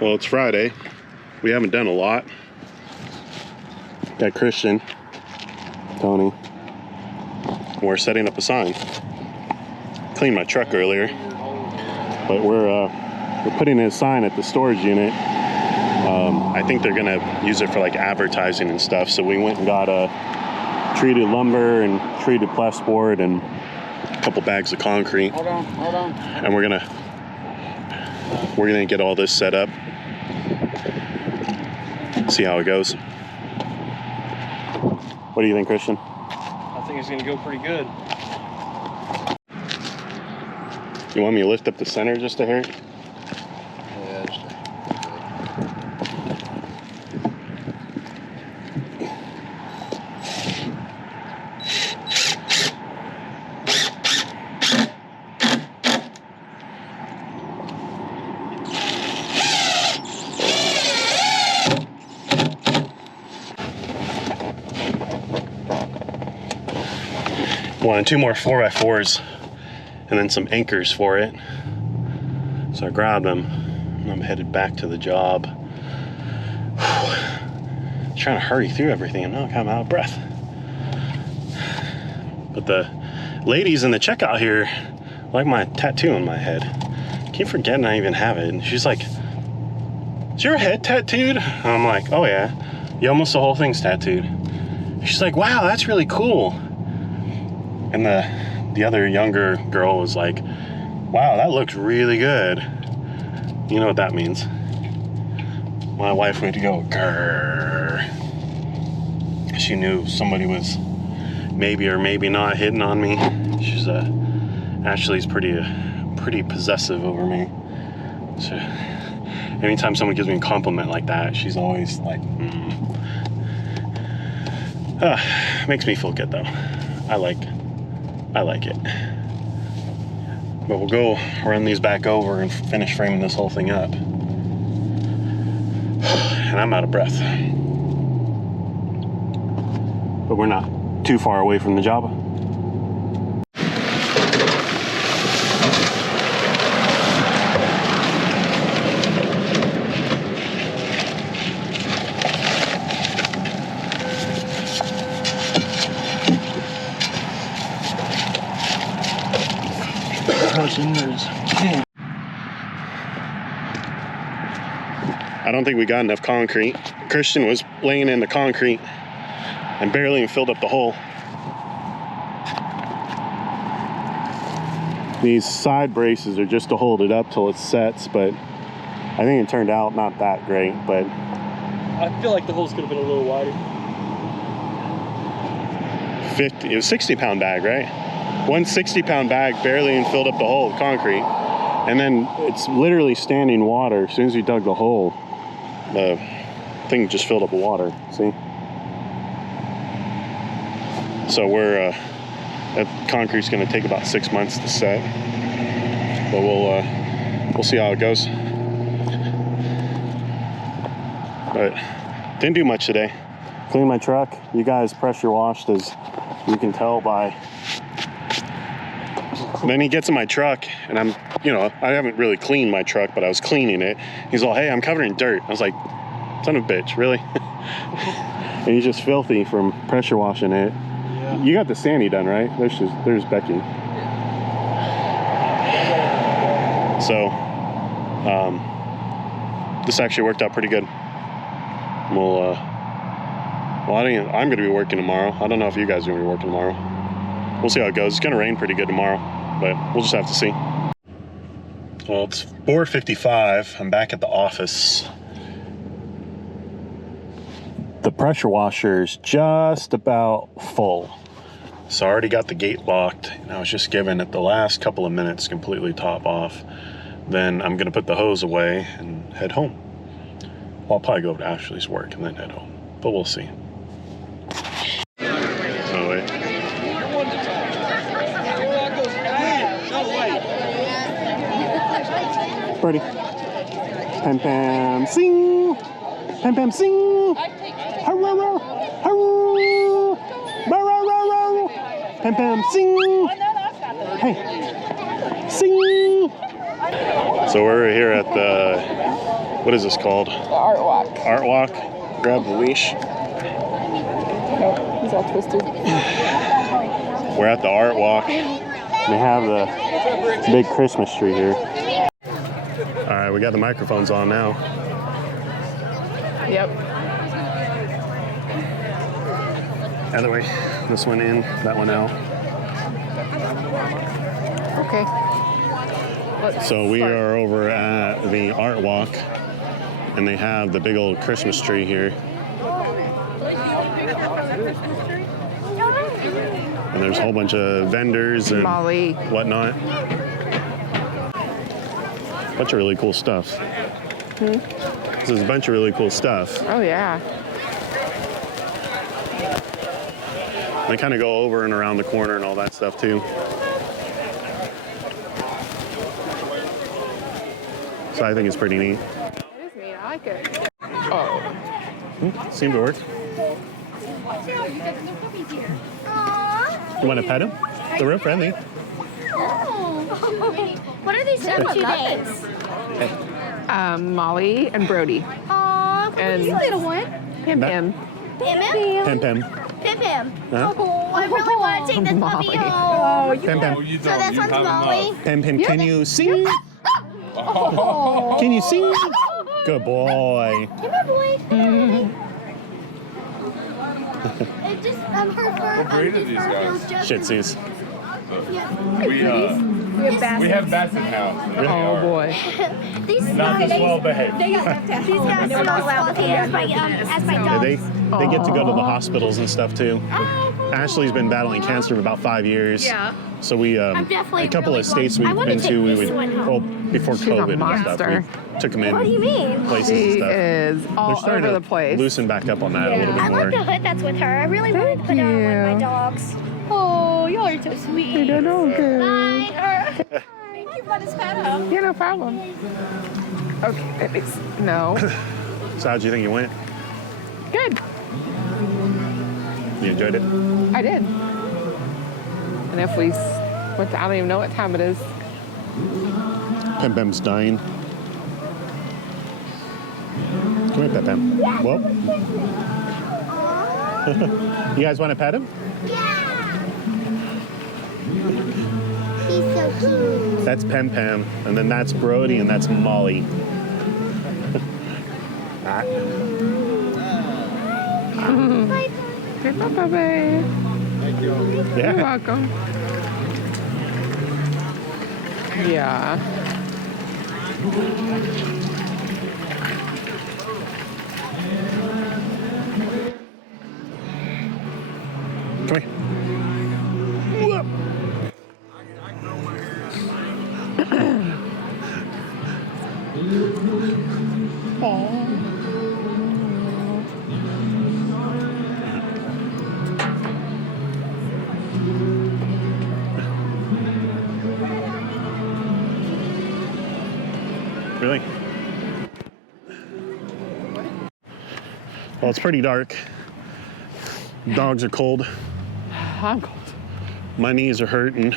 Well, it's Friday. We haven't done a lot. Got Christian, Tony. We're setting up a sign. Cleaned my truck earlier, but we're putting in a sign at the storage unit. I think they're gonna use it for like advertising and stuff. So we went and got a treated lumber and treated plasterboard and a couple bags of concrete. Hold on. And we're gonna get all this set up. See how it goes. What do you think, Christian? I think it's gonna go pretty good. You want me to lift up the center just a hair? Yeah, just Wanted 2 more 4x4s and then some anchors for it. So I grabbed them and I'm headed back to the job. Trying to hurry through everything and now I'm kind of out of breath. But the ladies in the checkout here like my tattoo on my head. I keep forgetting I even have it. And she's like, "Is your head tattooed?" And I'm like, "Oh yeah, almost the whole thing's tattooed." She's like, "Wow, that's really cool." And the other younger girl was like, "Wow, that looks really good." You know what that means. My wife would go, "Grrr." She knew somebody was maybe or maybe not hitting on me. She's Ashley's pretty possessive over me. So anytime someone gives me a compliment like that, she's always like, makes me feel good though. I like it. But we'll go run these back over and finish framing this whole thing up. And I'm out of breath. But we're not too far away from the job. I don't think we got enough concrete. Christian was laying in the concrete and barely even filled up the hole. These side braces are just to hold it up till it sets, but I think it turned out not that great, but I feel like the holes could have been a little wider. it was 60-pound bag, right? One 60-pound bag barely even filled up the hole with concrete. And then it's literally standing water. As soon as you dug the hole, the thing just filled up with water, see? So that concrete's gonna take about 6 months to set. But we'll see how it goes. But didn't do much today. Cleaned my truck. You guys pressure washed, as you can tell by. Then he gets in my truck and I haven't really cleaned my truck, but I was cleaning it. He's all, "Hey, I'm covered in dirt." I was like, "Son of a bitch, really?" And he's just filthy from pressure washing it. Yeah. You got the Sandy done, right? There's Becky. So, this actually worked out pretty good. I'm gonna be working tomorrow. I don't know if you guys are gonna be working tomorrow. We'll see how it goes. It's gonna rain pretty good tomorrow, but we'll just have to see. Well, it's 4:55. I'm back at the office. The pressure washer is just about full. So I already got the gate locked, and I was just giving it the last couple of minutes to completely top off. Then I'm gonna put the hose away and head home. Well, I'll probably go to Ashley's work and then head home, but we'll see. Oh, wait. Birdie. Pam pam sing. Pam pam sing. Hurrah, hurrah. Barrah, pam pam sing. Hey. Sing. So we're here at the What is this called? The art walk. Art walk. Grab the leash. Nope, he's all twisted. We're at the art walk. They have the big Christmas tree here. All right, we got the microphones on now. Yep. Other way. This one in, that one out. Okay. So we are over at the art walk, and they have the big old Christmas tree here. And there's a whole bunch of vendors and Molly. whatnot. Bunch of really cool stuff. This is a bunch of really cool stuff. Oh, yeah. They kind of go over and around the corner and all that stuff too. So I think it's pretty neat. It is neat. I like it. Oh. Seemed to work. You want to pet him? They're real friendly. What are these two names? Molly and Brody. Aww, And- who's the little one? Pim Pim. Pim Pim? Pim Pim. Pim Pim. Huh? Oh, I really want to take this puppy Molly. home. Pim Pim. So this one's Molly. Pim Pim, can you sing? Can you sing? Good boy. Come here, boy. It just, her fur, breed are these feels just Shih Tzus. We have bats in house. Oh, boy. These Not this well behaved. These guys smell as fluffy as my dogs. They get to go to the hospitals and stuff too. Ashley's been battling cancer for about 5 years. Yeah. So we, definitely a couple really of states I we've wanna been take to, we this would, one home. well, before She's a COVID and monster. stuff, we took them in What do you mean? places She and stuff. is They're all starting over to the place. loosen back up on that a little bit I more. like the hood that's with her. I really wanted to put it on one of my you. dogs. Oh, y'all are so sweet. You don't know, good. Bye. Thank you for this pet home. Yeah, no problem. Okay, that makes no. So how'd you think you went? Good. You enjoyed it? I did. And if we, I don't even know what time it is. Pem Pem's dying. Come here, Pem Pem. Well, you guys want to pet him? Yeah. He's so cute. That's Pem Pem, and then that's Brody, and that's Molly. Ah. Bye. Bye, bye. You're Yeah. welcome. Yeah. Come here. Really? Well, it's pretty dark. Dogs are cold. I'm cold. My knees are hurting.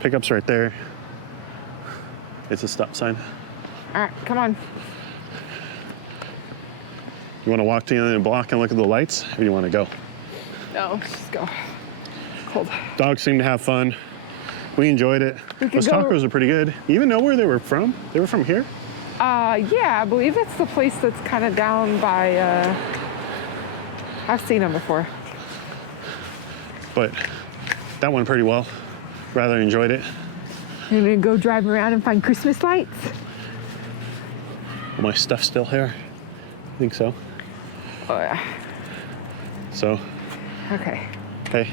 Pickup's right there. It's a stop sign. All right, come on. You want to walk to the end of the block and look at the lights, or do you want to go? No, just go. Cold. Dogs seem to have fun. We enjoyed it. We could Those go- tacos are pretty good. You even know where they were from? They were from here? Yeah, I believe it's the place that's kind of down by, I've seen them before. But that went pretty well. Rather enjoyed it. You're gonna go drive around and find Christmas lights? My stuff's still here. I think so. Oh, yeah. So, Okay. hey.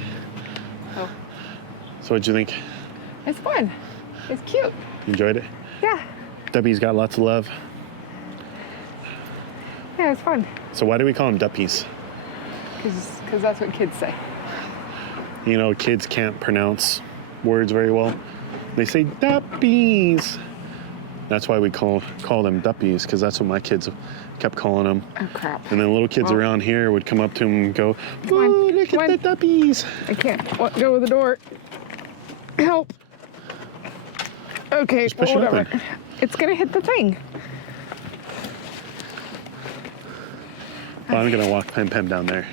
Oh. So what'd you think? It's fun. It's cute. Enjoyed it? Yeah. Duppies got lots of love. Yeah, it's fun. So why do we call them duppies? Because that's what kids say. You know, kids can't pronounce words very well. They say duppies. That's why we call them duppies, because that's what my kids kept calling them. Oh, crap. And then little kids Well- around here would come up to them and go, Come on, "Ooh, look come at the on." duppies." I can't go with the door. Help. Okay, Just push it whatever. open. It's gonna hit the thing. I'm gonna walk Pem down there.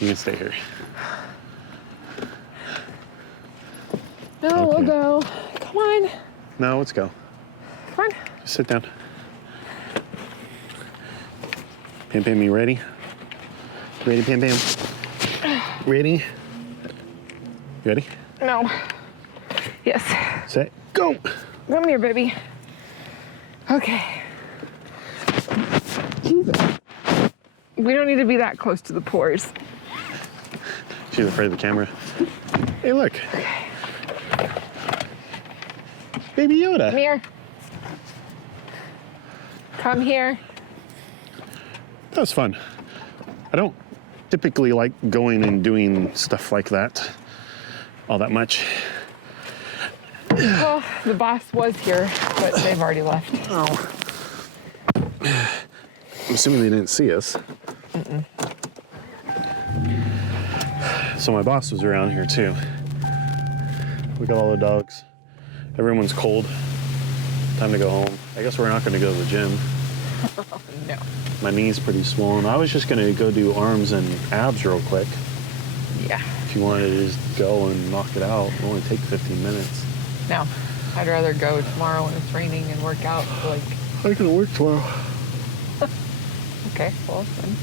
You can stay here. No, Okay. we'll go. Come on. No, let's go. Come on. Just sit down. Pem, you ready? Ready, Pem? Ready? Ready? No. Yes. Set, go! Come here, baby. Okay. Jesus. We don't need to be that close to the pores. She's afraid of the camera. Hey, look. Baby Yoda. Come here. Come here. That was fun. I don't typically like going and doing stuff like that all that much. Well, the boss was here, but they've already left. Oh. I'm assuming they didn't see us. So my boss was around here too. We got all the dogs. Everyone's cold. Time to go home. I guess we're not gonna go to the gym. No. My knee's pretty swollen. I was just gonna go do arms and abs real quick. Yeah. If you wanted to just go and knock it out, it'll only take 15 minutes. No. I'd rather go tomorrow when it's raining and work out for like. I can work tomorrow. Okay, well then.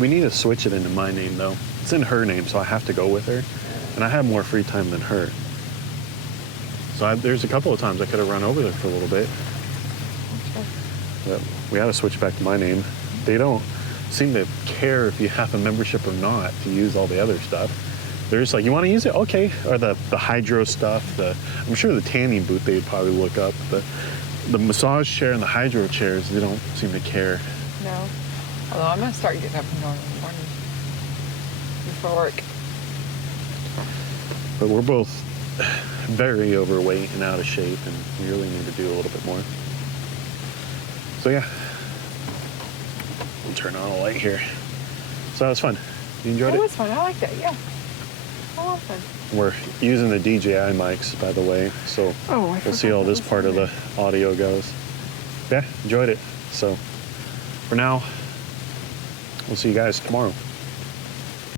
We need to switch it into my name though. It's in her name, so I have to go with her. And I have more free time than her. So there's a couple of times I could have run over there for a little bit. But we had to switch back to my name. They don't seem to care if you have a membership or not to use all the other stuff. They're just like, you want to use it? Okay. Or the hydro stuff. I'm sure the tanning boot they'd probably look up. The massage chair and the hydro chairs, they don't seem to care. No. Although I'm gonna start getting up and going in the morning before work. But we're both very overweight and out of shape, and we really need to do a little bit more. So yeah, we'll turn on a light here. So that was fun. You enjoyed It it? was fun. I liked it. Yeah. That was fun. We're using the DJI mics, by the way, so Oh, I we'll see forgot how that this was part of on the audio goes. Yeah, enjoyed it. So for now, we'll see you guys tomorrow.